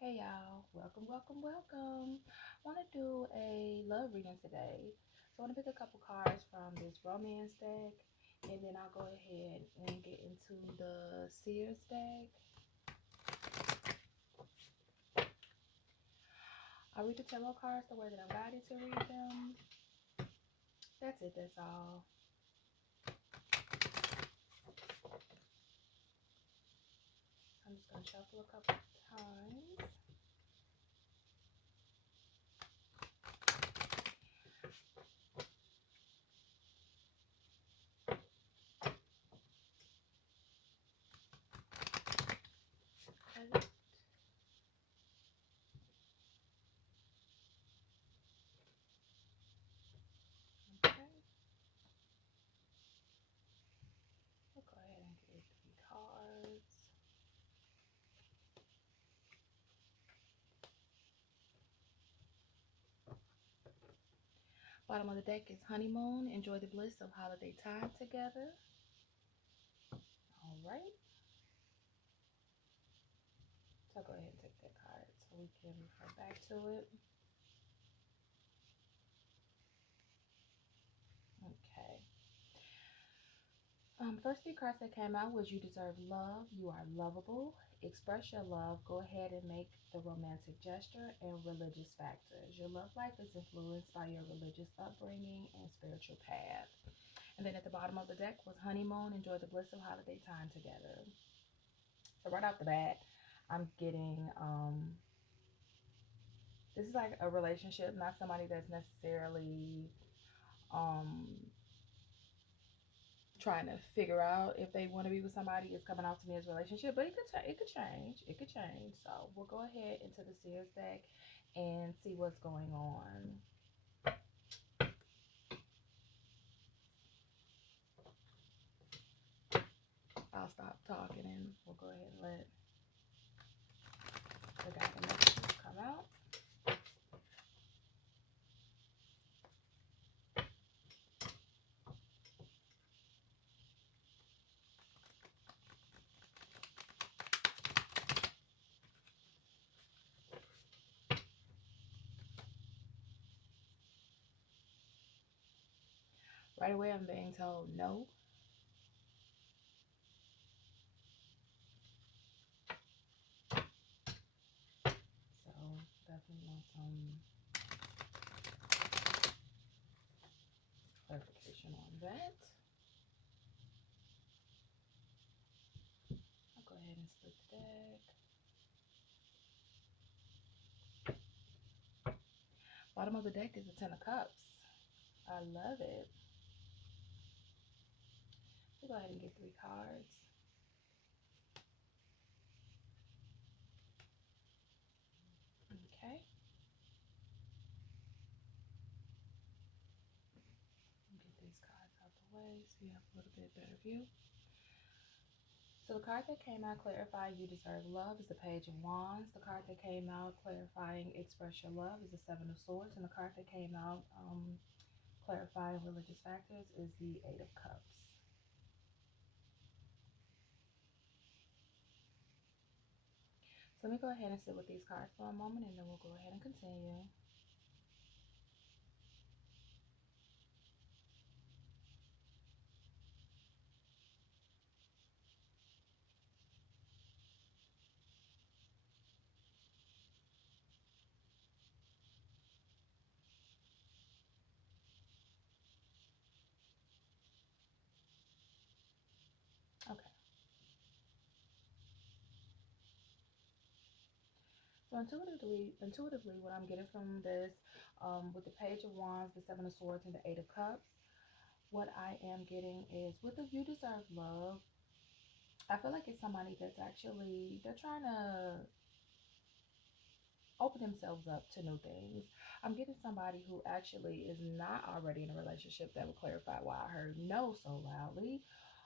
Hey y'all, welcome. I want to do a love reading today. So I want to pick a couple cards from this romance deck, and then I'll go ahead and get into the Sears deck. I'll read the tarot cards the way that I'm guided to read them. That's it, that's all. I'm just going to shuffle a couple times. Okay. Okay. We'll go ahead and get 3 cards. Bottom of the deck is honeymoon. Enjoy the bliss of holiday time together. All right. So I'll go ahead and take that card so we can refer back to it. Okay. First 3 cards that came out was you deserve love, you are lovable, express your love, go ahead and make the romantic gesture, and religious factors. Your love life is influenced by your religious upbringing and spiritual path. And then at the bottom of the deck was honeymoon, enjoy the bliss of holiday time together. So right off the bat, I'm getting this is like a relationship, not somebody that's necessarily um trying to figure out if they want to be with somebody. Is coming off to me as a relationship, but it could change. So we'll go ahead into the Sears deck and see what's going on. I'll stop talking and we'll go ahead and let the guiding messages come out. Right away I'm being told no. So definitely want some clarification on that. I'll go ahead and split the deck. Bottom of the deck is the Ten of Cups. I love it. We'll go ahead and get 3 cards. Okay. Get these cards out the way so you have a little bit better view. So the card that came out clarifying you deserve love is the Page of Wands. The card that came out clarifying express your love is the Seven of Swords. And the card that came out clarifying religious factors is the Eight of Cups. So let me go ahead and sit with these cards for a moment and then we'll go ahead and continue. Okay. So intuitively, what I'm getting from this, with the Page of Wands, the Seven of Swords, and the Eight of Cups, what I am getting is with the you deserve love. I feel like it's somebody that's actually they're trying to open themselves up to new things. I'm getting somebody who actually is not already in a relationship. That would clarify why I heard no so loudly.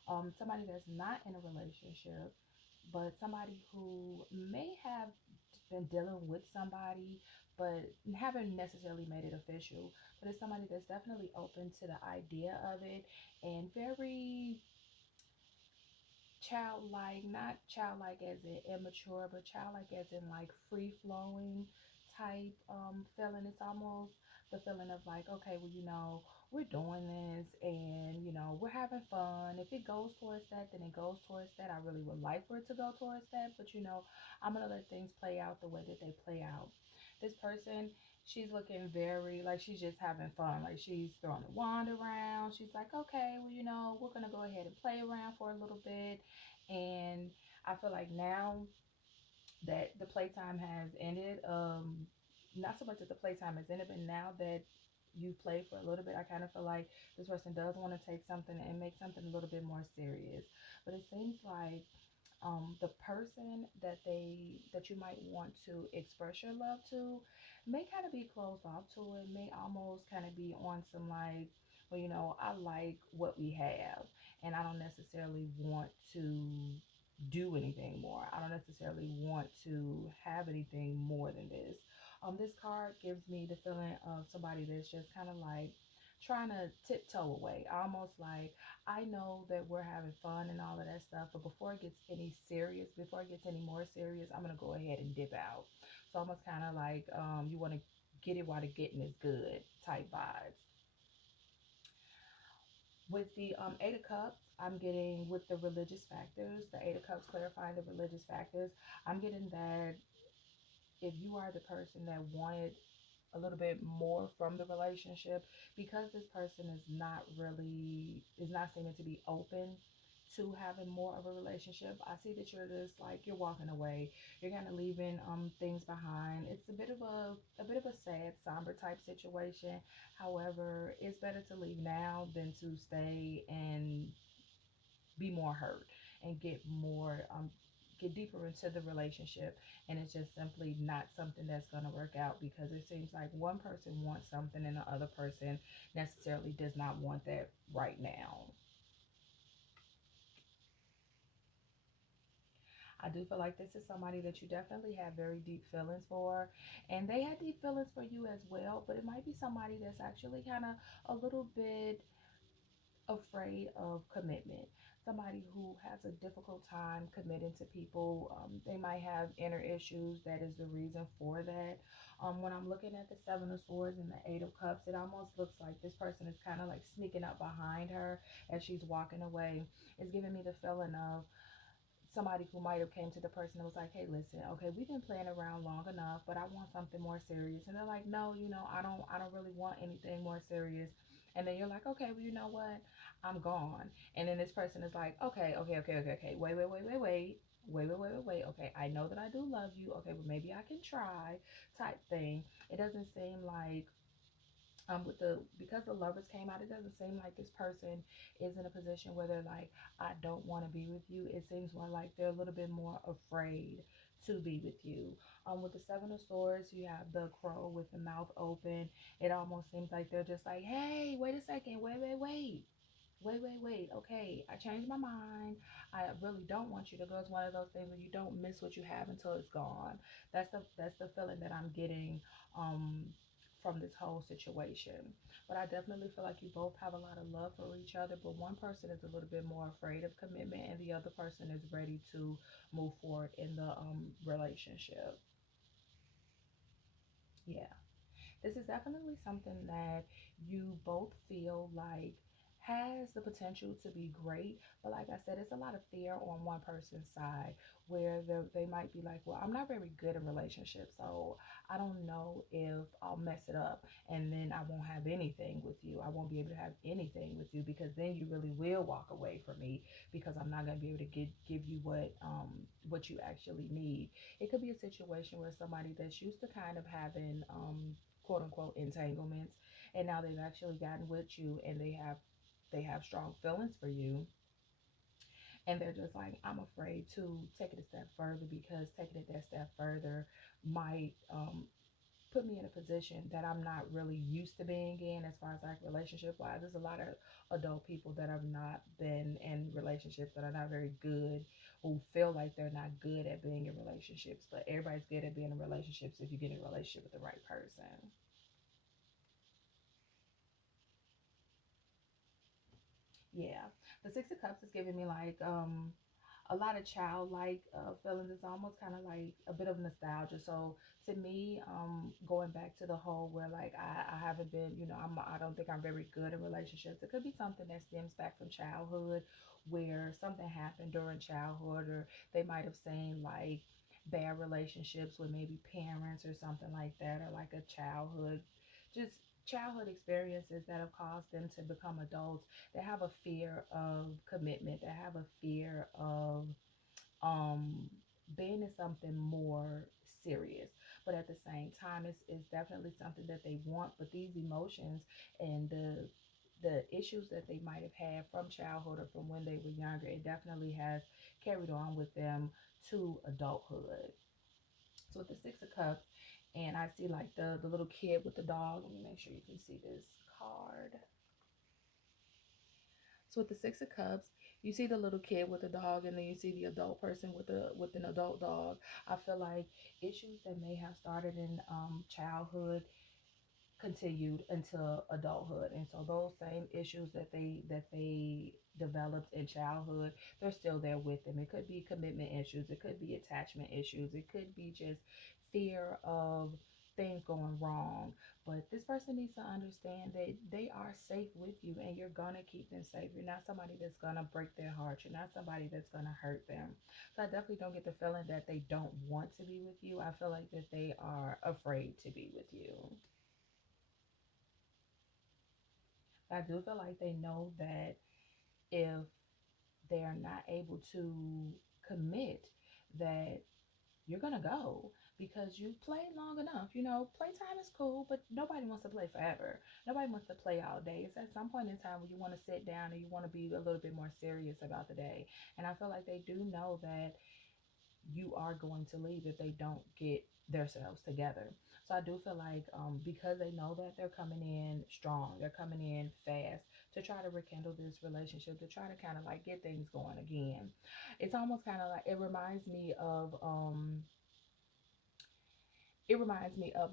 Somebody that's not in a relationship, but somebody who may have been dealing with somebody but haven't necessarily made it official. But it's somebody that's definitely open to the idea of it and very childlike, not childlike as in immature, but childlike as in like free flowing type feeling. It's almost the feeling of like, okay, well, we're doing this and we're having fun. If it goes towards that, then it goes towards that. I really would like for it to go towards that, but I'm gonna let things play out the way that they play out. This person, she's looking very like she's just having fun. Like she's throwing a wand around. She's like, okay, well, we're gonna go ahead and play around for a little bit. And I feel like now that the playtime has ended, not so much that the playtime has ended, but now that you play for a little bit, I kind of feel like this person does want to take something and make something a little bit more serious. But it seems like the person that you might want to express your love to may kind of be closed off to it, may almost kind of be on some like, well, I like what we have, and I don't necessarily want to do anything more. I don't necessarily want to have anything more than this. This card gives me the feeling of somebody that's just kind of like trying to tiptoe away, almost like I know that we're having fun and all of that stuff, but before it gets any serious, before it gets any more serious, I'm gonna go ahead and dip out. So almost kind of like you want to get it while the getting is good type vibes. With the Eight of Cups, I'm getting with the religious factors, the Eight of Cups clarifying the religious factors. I'm getting that if you are the person that wanted a little bit more from the relationship, because this person is not seeming to be open to having more of a relationship. I see that you're just like you're walking away. You're kind of leaving things behind. It's a bit of a sad, somber type situation. However, it's better to leave now than to stay and be more hurt and get deeper into the relationship, and it's just simply not something that's going to work out, because it seems like one person wants something and the other person necessarily does not want that right now. I do feel like this is somebody that you definitely have very deep feelings for, and they had deep feelings for you as well, but it might be somebody that's actually kind of a little bit afraid of commitment. Somebody who has a difficult time committing to people. They might have inner issues. That is the reason for that. When I'm looking at the Seven of Swords and the Eight of Cups, it almost looks like this person is kind of like sneaking up behind her as she's walking away. It's giving me the feeling of somebody who might have came to the person and was like, hey, listen, okay, we've been playing around long enough, but I want something more serious. And they're like, no, I don't really want anything more serious. And then you're like, okay, well, you know what, I'm gone. And then this person is like, okay, okay, okay, okay, okay, wait, okay, I know that I do love you, okay, but maybe I can try type thing. It doesn't seem like with the because the lovers came out, it doesn't seem like this person is in a position where they're like, I don't want to be with you. It seems more like they're a little bit more afraid to be with you. With the Seven of Swords, you have the crow with the mouth open. It almost seems like they're just like, hey, wait a second, wait. Okay, I changed my mind. I really don't want you to go. It's one of those things where you don't miss what you have until it's gone. That's the feeling that I'm getting um from this whole situation. But I definitely feel like you both have a lot of love for each other, but one person is a little bit more afraid of commitment and the other person is ready to move forward in the relationship. Yeah. This is definitely something that you both feel like has the potential to be great, but like I said, it's a lot of fear on one person's side where they might be like, well, I'm not very good in relationships, so I don't know if I'll mess it up and then I won't have anything with you. I won't be able to have anything with you because then you really will walk away from me because I'm not going to be able to give you what you actually need. It could be a situation where somebody that's used to kind of having quote unquote entanglements, and now they've actually gotten with you and they have strong feelings for you, and they're just like, I'm afraid to take it a step further because taking it that step further might put me in a position that I'm not really used to being in as far as like relationship wise. There's a lot of adult people that have not been in relationships that are not very good, who feel like they're not good at being in relationships, but everybody's good at being in relationships if you get in a relationship with the right person. Yeah. The Six of Cups is giving me like a lot of childlike feelings. It's almost kind of like a bit of nostalgia. So to me, going back to the whole where like I haven't been, I don't think I'm very good in relationships. It could be something that stems back from childhood, where something happened during childhood, or they might have seen like bad relationships with maybe parents or something like that, or like a just childhood experiences that have caused them to become adults that have a fear of commitment, that have a fear of um being in something more serious. But at the same time, it's definitely something that they want. But these emotions and the issues that they might have had from childhood or from when they were younger, it definitely has carried on with them to adulthood. So with the Six of Cups, and I see like the little kid with the dog. Let me make sure you can see this card. So with the Six of Cups, you see the little kid with the dog, and then you see the adult person with an adult dog. I feel like issues that may have started in childhood continued into adulthood, and so those same issues that they developed in childhood, they're still there with them. It could be commitment issues, it could be attachment issues, it could be just fear of things going wrong. But this person needs to understand that they are safe with you, and you're gonna keep them safe. You're not somebody that's gonna break their heart, you're not somebody that's gonna hurt them. So I definitely don't get the feeling that they don't want to be with you. I feel like that they are afraid to be with you. I do feel like they know that if they're not able to commit, that you're gonna go because you played long enough. Playtime is cool, but nobody wants to play forever. Nobody wants to play all day. It's at some point in time when you want to sit down and you want to be a little bit more serious about the day. And I feel like they do know that you are going to leave if they don't get themselves together. So I do feel like because they know that they're coming in strong, they're coming in fast to try to rekindle this relationship, to try to kind of like get things going again. It's almost kind of like it reminds me of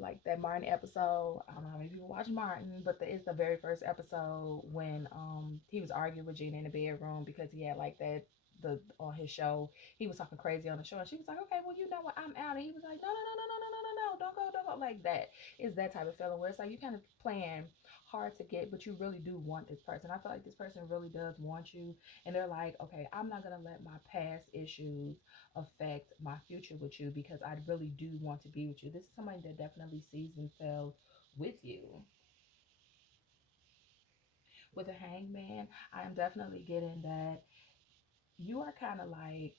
like that Martin episode. I don't know how many people watch Martin, but it's the very first episode when he was arguing with Gina in the bedroom because he had like that the on his show. He was talking crazy on the show, and she was like, "Okay, well, you know what? I'm out." And he was like, "No, no, no, no, no, no, no, no, no, don't go." Like that is that type of feeling where it's like you kind of playing hard to get, but you really do want this person. I feel like this person really does want you, and they're like, "Okay, I'm not gonna let my past issues affect my future with you because I really do want to be with you." This is somebody that definitely sees themselves with you. With a hangman, I am definitely getting that you are kind of like,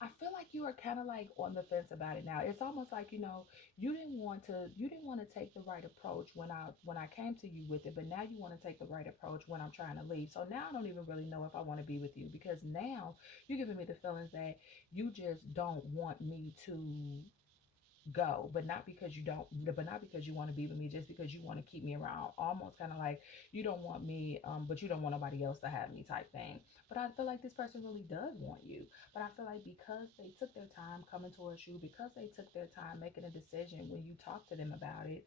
I feel like you are kind of like on the fence about it now. It's almost like, you didn't want to take the right approach when I came to you with it, but now you want to take the right approach when I'm trying to leave. So now I don't even really know if I want to be with you because now you're giving me the feelings that you just don't want me to go, but not because you want to be with me, just because you want to keep me around, almost kind of like you don't want me, but you don't want nobody else to have me type thing. But I feel like this person really does want you, but I feel like because they took their time coming towards you, because they took their time making a decision when you talk to them about it,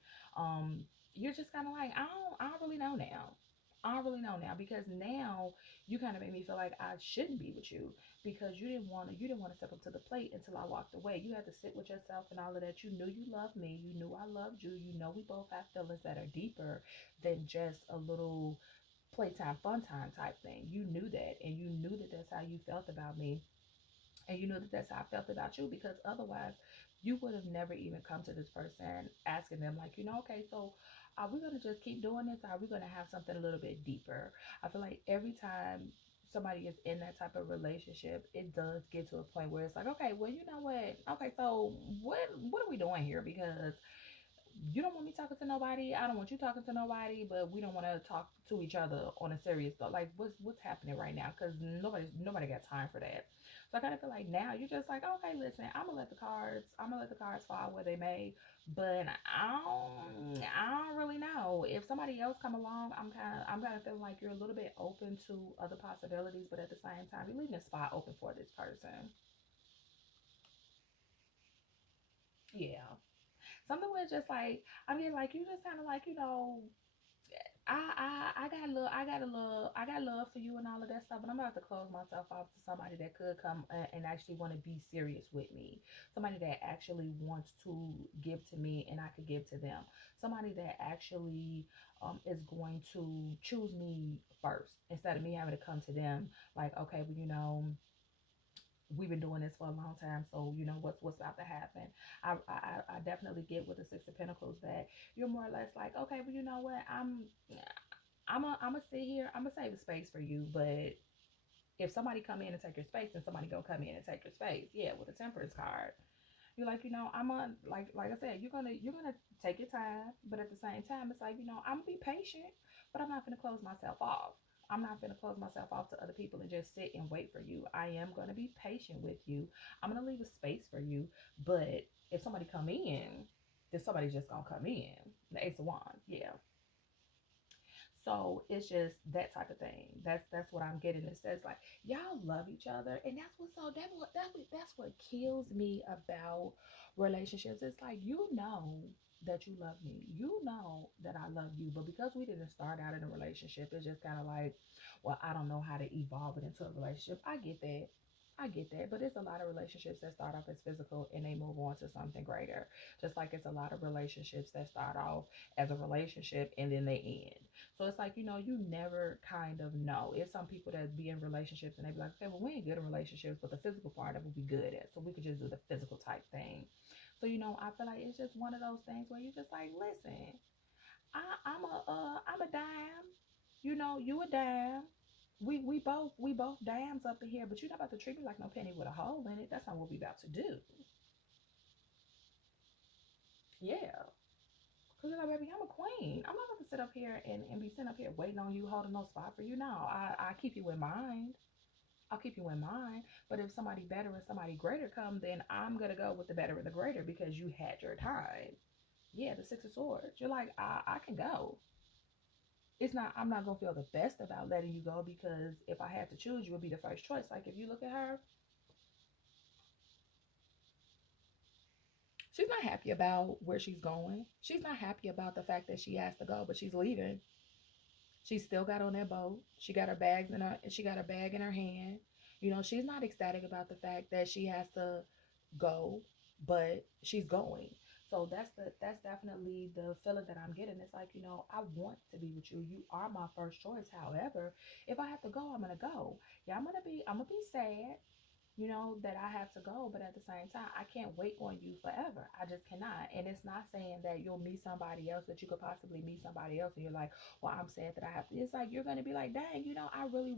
you're just kind of like, I don't really know now. I don't really know now because now you kind of made me feel like I shouldn't be with you because you didn't want to step up to the plate until I walked away. You had to sit with yourself and all of that. You knew you loved me. You knew I loved you. You know we both have feelings that are deeper than just a little playtime, fun time type thing. You knew that, and you knew that that's how you felt about me, and you know that that's how I felt about you because otherwise you would have never even come to this person asking them like, okay, so are we going to just keep doing this, or are we going to have something a little bit deeper? I feel like every time somebody is in that type of relationship, it does get to a point where it's like, okay, well, you know what, okay, so what are we doing here? Because you don't want me talking to nobody, I don't want you talking to nobody, but we don't want to talk to each other on a serious thought. Like what's happening right now? Because nobody got time for that. So I kind of feel like now you're just like, okay, listen, I'm gonna let the cards fall where they may, but I don't really know. If somebody else come along, I'm kind of feeling like you're a little bit open to other possibilities, but at the same time you're leaving a spot open for this person. Yeah, something was just like, I mean, like you just kind of like, I got love for you and all of that stuff, but I'm about to close myself off to somebody that could come and actually want to be serious with me. Somebody that actually wants to give to me and I could give to them. Somebody that actually is going to choose me first instead of me having to come to them like, okay, well, we've been doing this for a long time, so what's about to happen. I definitely get with the Six of Pentacles that you're more or less like, okay, well, you know what, I'm gonna sit here, I'm gonna save the space for you, but if somebody come in and take your space, then somebody gonna come in and take your space. Yeah, with a Temperance card, you're like, I'm gonna like I said, you're gonna take your time, but at the same time, it's like, I'm gonna be patient, but I'm not gonna close myself off. I'm not gonna close myself off to other people and just sit and wait for you. I am gonna be patient with you. I'm gonna leave a space for you, but if somebody come in, then somebody's just gonna come in. The Ace of Wands, yeah. So it's just that type of thing. That's what I'm getting. It says like y'all love each other, and that's what's so that's what kills me about relationships. It's like that you love me, that I love you, but because we didn't start out in a relationship, it's just kind of like, well, I don't know how to evolve it into a relationship. I get that. I get that, but it's a lot of relationships that start off as physical and they move on to something greater. Just like it's a lot of relationships that start off as a relationship and then they end. So it's like, you never kind of know. It's some people that be in relationships and they be like, okay, well, we ain't good in relationships, but the physical part of it we good at. So we could just do the physical type thing. So, I feel like it's just one of those things where you just like, listen, I'm a dime. You a dime. We both dimes up in here, but you're not about to treat me like no penny with a hole in it. That's not what we about to do. Yeah. Cause you're like, baby, I'm a queen. I'm not gonna sit up here and be sitting up here waiting on you, holding no spot for you. No, I keep you in mind. I'll keep you in mind. But if somebody better and somebody greater come, then I'm gonna go with the better and the greater because you had your time. Yeah, the Six of Swords. You're like, I can go. I'm not gonna feel the best about letting you go because if I had to choose, you would be the first choice. Like if you look at her, she's not happy about where she's going. She's not happy about the fact that she has to go, but she's leaving. She still got on that boat. She got her bag in her hand. She's not ecstatic about the fact that she has to go, but she's going. So that's definitely the feeling that I'm getting. It's like, I want to be with you. You are my first choice. However, if I have to go, I'm gonna go. Yeah, I'm gonna be sad, that I have to go, but at the same time, I can't wait on you forever. I just cannot. And it's not saying that you'll meet somebody else, that you could possibly meet somebody else, and you're like, well, I'm sad that I have to. It's like you're gonna be like, dang, I really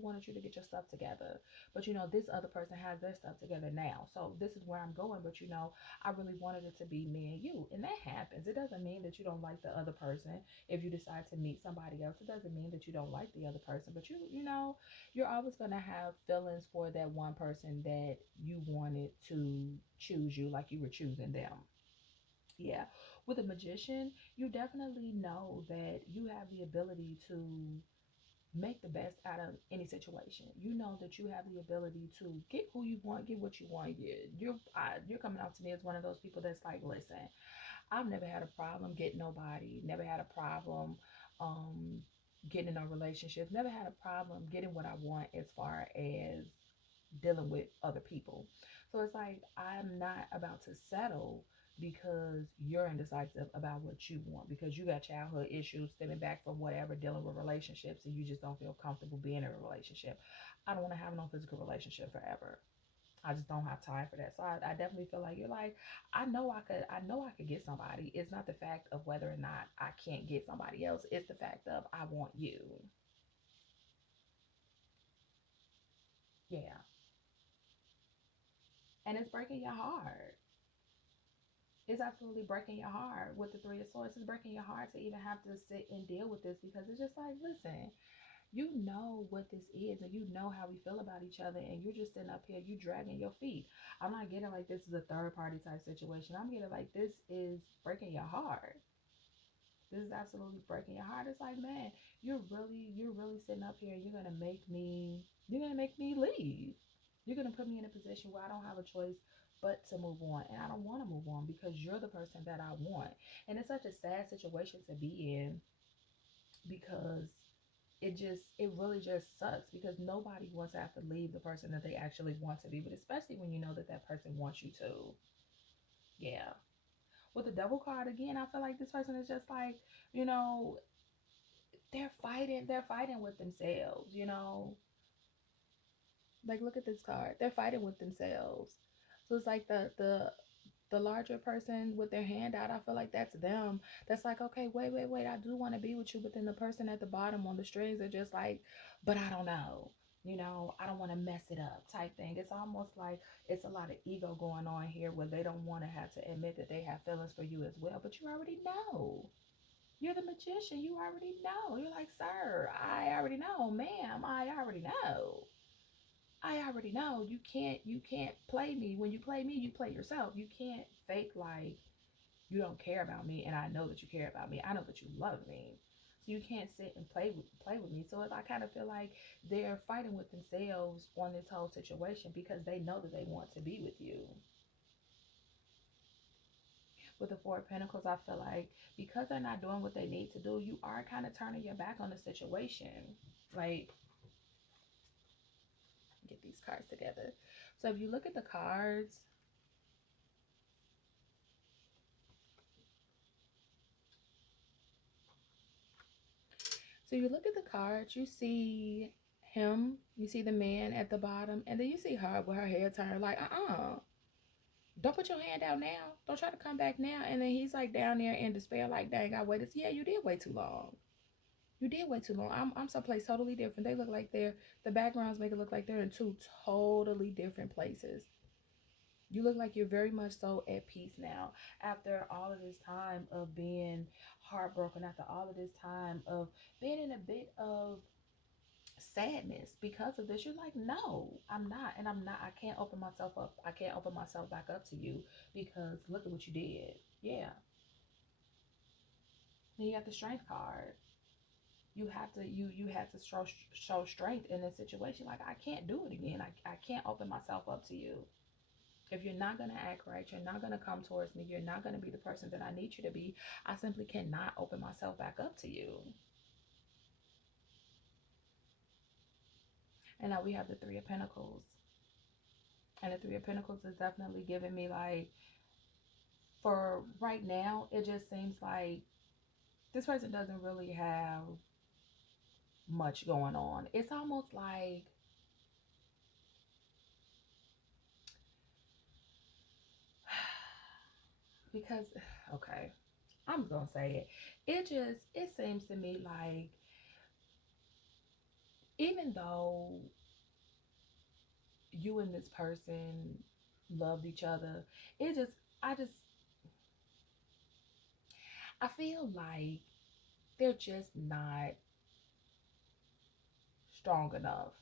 wanted you to get your stuff together, but this other person has their stuff together now. So this is where I'm going, but I really wanted it to be me and you, and that happens. It doesn't mean that you don't like the other person. If you decide to meet somebody else, it doesn't mean that you don't like the other person, but you're always going to have feelings for that one person that you wanted to choose you like you were choosing them. Yeah. With a magician, you definitely know that you have the ability to make the best out of any situation. You know that you have the ability to get who you want, get what you want. You're coming out to me as one of those people that's like, listen, I've never had a problem getting nobody, never had a problem um, getting in a relationship, never had a problem getting what I want as far as dealing with other people. So it's like I'm not about to settle because you're indecisive about what you want because you got childhood issues stemming back from whatever dealing with relationships and you just don't feel comfortable being in a relationship. I don't want to have no physical relationship forever. I just don't have time for that. So I definitely feel like you're like, I know I could get somebody. It's not the fact of whether or not I can't get somebody else. It's the fact of I want you. Yeah. And it's breaking your heart. It's absolutely breaking your heart with the Three of Swords. It's breaking your heart to even have to sit and deal with this because it's just like, listen, you know what this is and you know how we feel about each other and you're just sitting up here, you dragging your feet. I'm not getting like this is a third party type situation. I'm getting like this is breaking your heart. This is absolutely breaking your heart. It's like, man, you're really sitting up here and you're gonna make me leave. You're gonna put me in a position where I don't have a choice but to move on. And I don't want to move on because you're the person that I want. And it's such a sad situation to be in because it really just sucks because nobody wants to have to leave the person that they actually want to be, but especially when you know that that person wants you to. Yeah. With the double card again, I feel like this person is just like, you know, they're fighting with themselves, you know. Like look at this card. They're fighting with themselves. So it's like the larger person with their hand out, I feel like that's them. That's like, okay, wait, I do want to be with you, but then the person at the bottom on the strings are just like, but I don't know. You know, I don't want to mess it up type thing. It's almost like it's a lot of ego going on here where they don't want to have to admit that they have feelings for you as well, but you already know. You're the magician. You already know. You're like, sir, I already know. Ma'am, I already know. I already know. You can't play me. When you play me, you play yourself. You can't fake like you don't care about me and I know that you care about me. I know that you love me. So you can't sit and play with me. So if I kind of feel like they're fighting with themselves on this whole situation because they know that they want to be with you. With the Four of Pentacles, I feel like because they're not doing what they need to do, you are kind of turning your back on the situation. Like, get these cards together. So if you look at the cards, so you look at the cards, you see him, you see the man at the bottom, and then you see her with her hair turned like, don't put your hand out now. Don't try to come back now. And then he's like down there in despair, like, dang, I waited. Yeah, you did wait too long. You did wait too long. I'm someplace totally different. They look like the backgrounds make it look like they're in two totally different places. You look like you're very much so at peace now after all of this time of being heartbroken, after all of this time of being in a bit of sadness because of this. You're like, no, I'm not. And I'm not. I can't open myself up. I can't open myself back up to you because look at what you did. Yeah. Then you got the strength card. You had to show strength in this situation. Like, I can't do it again. I can't open myself up to you. If you're not going to act right, you're not going to come towards me, you're not going to be the person that I need you to be, I simply cannot open myself back up to you. And now we have the Three of Pentacles. And the Three of Pentacles is definitely giving me like, for right now, it just seems like this person doesn't really have much going on. It's almost like, because, okay, I'm going to say it. It seems to me like, even though you and this person loved each other, it just, I just, I feel like they're just not strong enough.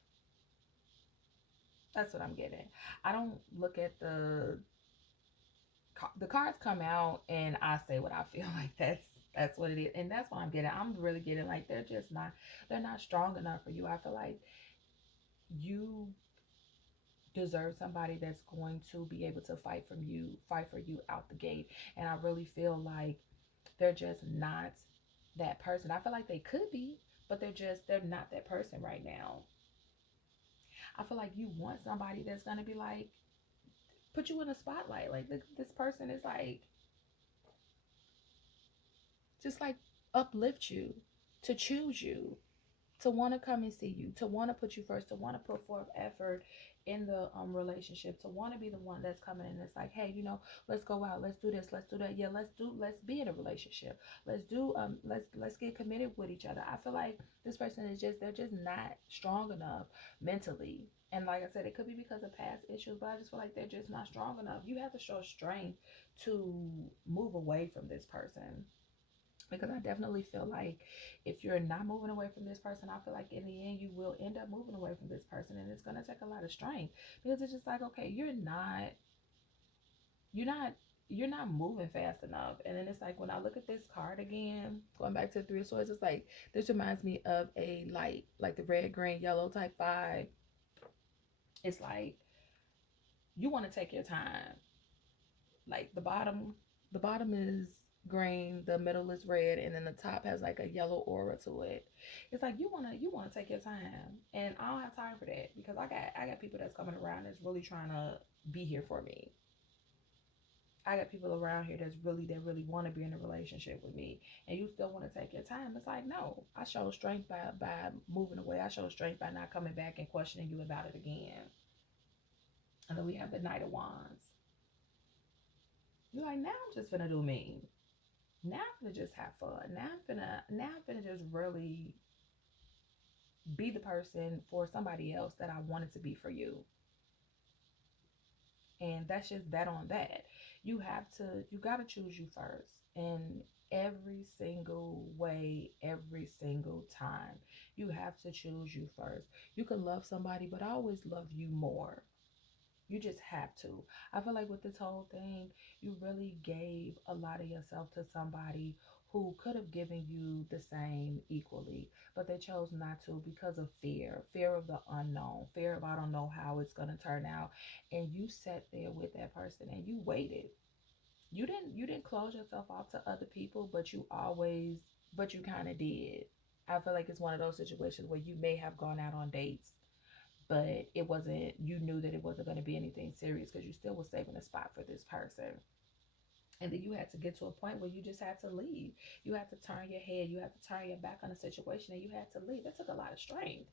That's what I'm getting. I don't look at the cards come out and I say what I feel. Like that's what it is, and that's what I'm getting. I'm really getting like they're not strong enough for you. I feel like you deserve somebody that's going to be able to fight for you out the gate. And I really feel like they're just not that person. I feel like they could be, but they're not that person right now. I feel like you want somebody that's gonna be like put you in a spotlight. Like this person is like just like uplift you, to choose you, to want to come and see you, to want to put you first, to want to put forth effort in the relationship, to want to be the one that's coming in. It's like, hey, let's go out, let's do this, let's do that. Yeah, let's be in a relationship. Let's get committed with each other. I feel like this person is just they're just not strong enough mentally. And like I said, it could be because of past issues, but I just feel like they're just not strong enough. You have to show strength to move away from this person, because I definitely feel like if you're not moving away from this person, I feel like in the end you will end up moving away from this person, and it's gonna take a lot of strength, because it's just like, okay, you're not you're not moving fast enough. And then it's like when I look at this card again, going back to the Three of Swords, it's like this reminds me of a light, like the red, green, yellow type vibe. It's like you want to take your time. Like the bottom is green, the middle is red, and then the top has like a yellow aura to it. It's like you wanna take your time, and I don't have time for that because I got people that's coming around that's really trying to be here for me. I got people around here that really want to be in a relationship with me, and you still want to take your time. It's like no, I show strength by moving away. I show strength by not coming back and questioning you about it again. And then we have the Knight of Wands. You're like, now I'm just gonna do me. Now I'm gonna just have fun. Now I'm finna just really be the person for somebody else that I wanted to be for you. And that's just that on that. You gotta choose you first in every single way, every single time. You have to choose you first. You can love somebody, but I always love you more. You just have to. I feel like with this whole thing, you really gave a lot of yourself to somebody who could have given you the same equally, but they chose not to because of fear of the unknown, fear of I don't know how it's going to turn out. And you sat there with that person and you waited. You didn't close yourself off to other people, but you kind of did. I feel like it's one of those situations where you may have gone out on dates, but it wasn't, you knew that it wasn't going to be anything serious because you still was saving a spot for this person. And then you had to get to a point where you just had to leave. You had to turn your head, you had to turn your back on the situation, and you had to leave. That took a lot of strength.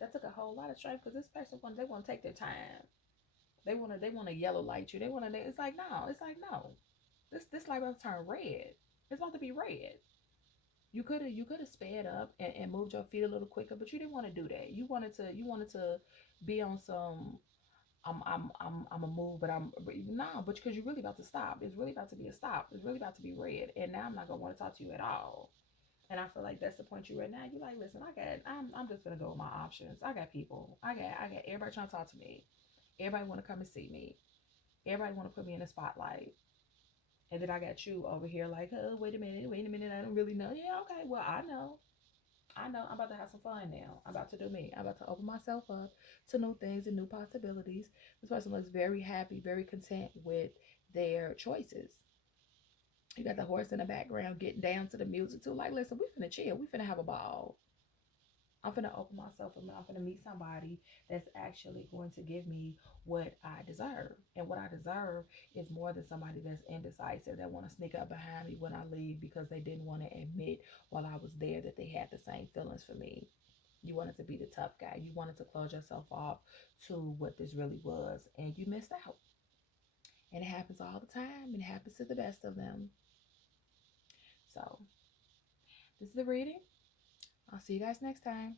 That took a whole lot of strength because this person they want to take their time. They want to yellow light you. It's like no, it's like no. This light about to turn red. It's about to be red. You could have sped up and moved your feet a little quicker, but you didn't want to do that. You wanted to be on some I'm a move, but I'm no, but because you're really about to stop. It's really about to be a stop. It's really about to be red, and now I'm not gonna want to talk to you at all. And I feel like that's the point you're at now. You're like, listen, I'm just gonna go with my options. I got people. I got everybody trying to talk to me. Everybody want to come and see me. Everybody want to put me in the spotlight. And then I got you over here like, oh, wait a minute, I don't really know. Yeah, okay, well, I know. I know I'm about to have some fun now. I'm about to do me. I'm about to open myself up to new things and new possibilities. This person looks very happy, very content with their choices. You got the horse in the background getting down to the music too. Like, listen, we finna chill. We finna have a ball. I'm finna open myself up and I'm finna meet somebody that's actually going to give me what I deserve. And what I deserve is more than somebody that's indecisive, that want to sneak up behind me when I leave because they didn't want to admit while I was there that they had the same feelings for me. You wanted to be the tough guy. You wanted to close yourself off to what this really was, and you missed out. And it happens all the time, and it happens to the best of them. So, this is the reading. I'll see you guys next time.